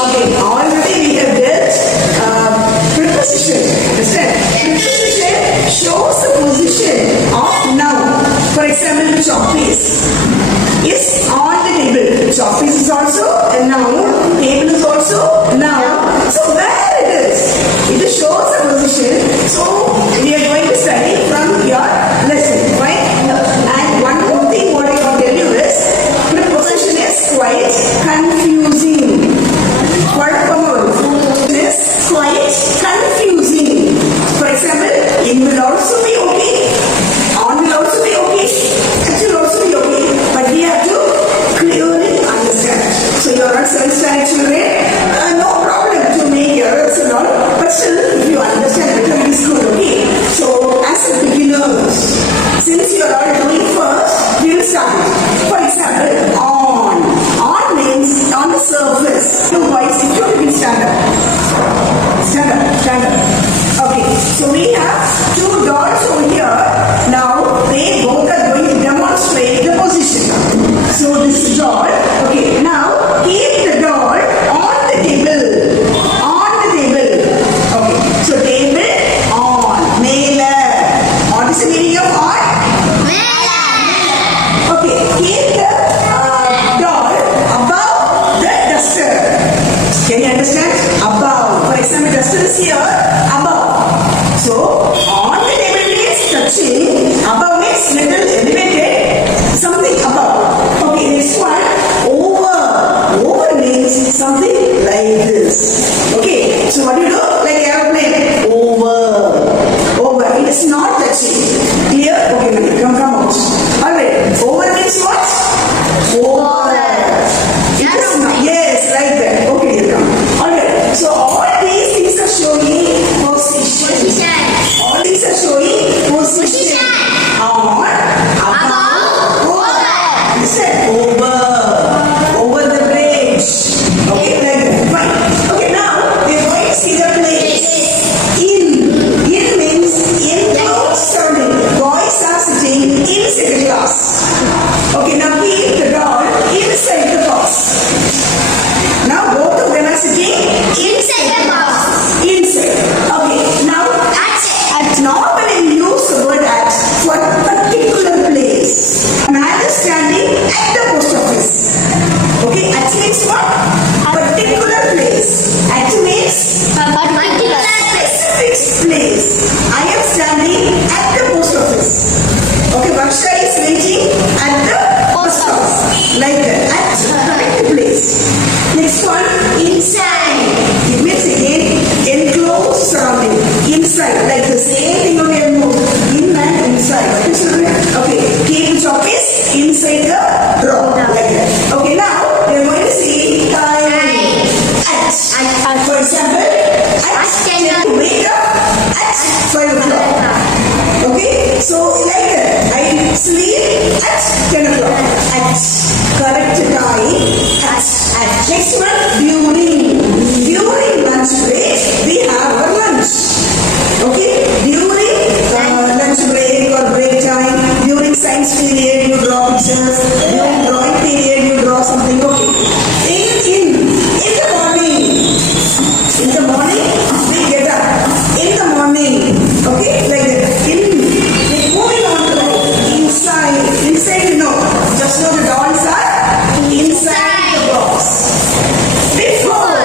Okay, already we have built preposition. Understand? Preposition shows the position of noun. For example, choppies is on the table. Choppies is also a noun. Table is also a noun. So where it is? It shows the position. So we are going to study from your lesson, right? And one more thing what I want to tell you is preposition is quite confusing. It is quite confusing. For example, in will also be okay, on will also be okay, it will also be okay, but we have to clearly understand. So you are not self-studying children, no problem to make errors and all, but still if you understand better it is good, okay? So as a beginners, since you are all doing first, we will start. For example, on means on the surface. So boys, if you can stand up. Stand up, stand up. Okay, so we have two dolls over here. Now they both are going to demonstrate the position. So this doll, okay, now keep the doll on the table. On the table. Okay, so table on. Mela. What is the meaning of on? Mela. Okay, keep the doll above the duster. Can you understand? Above. For example, duster is here, above. So, on the table means touching, above means little elevated, something above. Okay, next one, over. Over means something like this. Okay, so what do you do? Like aeroplane. Over. Over. It is not touching. Clear? Okay, come out. Alright, over means what? Over. Yes, like that. Okay, dear, come. Alright, so all these things are showing position. All these are showing position. On, above, over. Understand? Over the bridge. Okay, like that. Fine. Okay, now we are going to see the place. In means in close surrounding. Boys are sitting inside the class. Okay, now keep the doll inside the box. Now both of them are sitting inside the box. Inside. Okay, now at normally we use the word at for a particular place. A man is standing at the post office. Okay, at means what? Particular place. At means particular specific place. I am standing at the post office. Okay, Varsha is waiting at the post office. Like that. At the place. Next one, inside. It means again enclosed surrounding. Inside, like the same thing we have moved. In and inside. Okay, keep the choppies inside the drawer. Like that. Okay, now we are going to see time. At. For example, at 10 wake up at 5 o'clock. Okay, so like that. I sleep at 10 o'clock. At correct time. At next one, during lunch break, we have our lunch. Okay, during lunch break or break time, during science period, you draw pictures. During drawing period, you draw something. Okay, in the morning, we get up. In the morning, okay, like that. Moving on to inside, you know, just know the dolls are inside the box. Before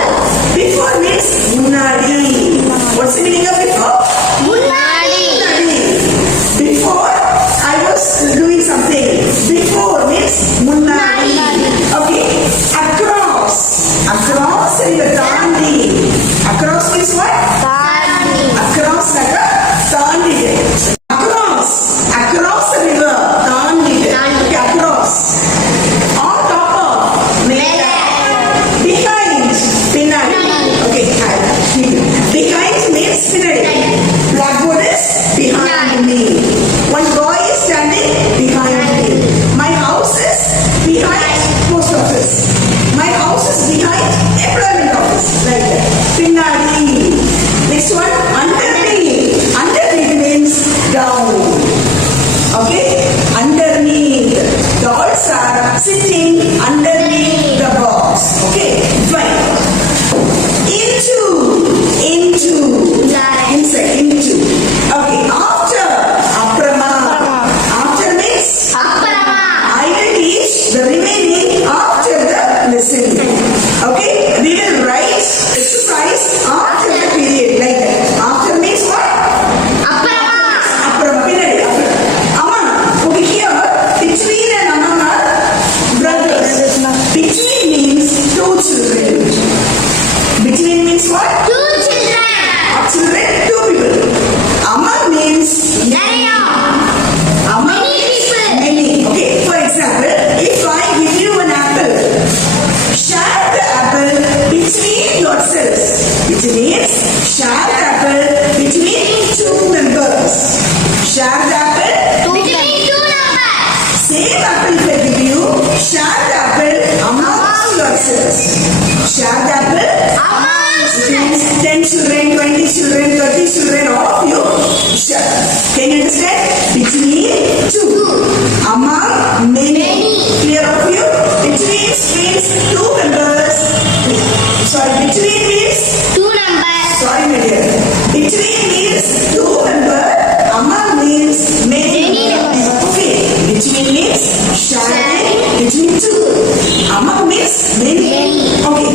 means munadi. What's the meaning of before? Munadi. Before I was doing something. Before means munadi. Okay. Across in the dandi. Across means what? Dandi. Across like a dandi. Across the river. Dandi. Okay, across. On top of. Behind. Okay, behind means behind. Blackboard is behind me. One boy is standing behind me. My house is behind post office. My house is behind employment office. Like that. Pinadi. Next one, underneath. Underneath means down. Okay? Underneath. Dolls are sitting underneath the box. Okay? Fine. between yourselves. It means share the apple between two members. Share the apple Between two numbers. same apple if I give you. Share the apple amongst yourselves. Share the apple. Amongst It means 10 children, 20 children, 30 children, all of you share. Can you understand? Between two. Among many. Clear of you? Between means two members. Sorry, between means. two numbers. Sorry, my dear. Between means two members. Among means many. Okay. Between means sharing between two. Among means many. Okay.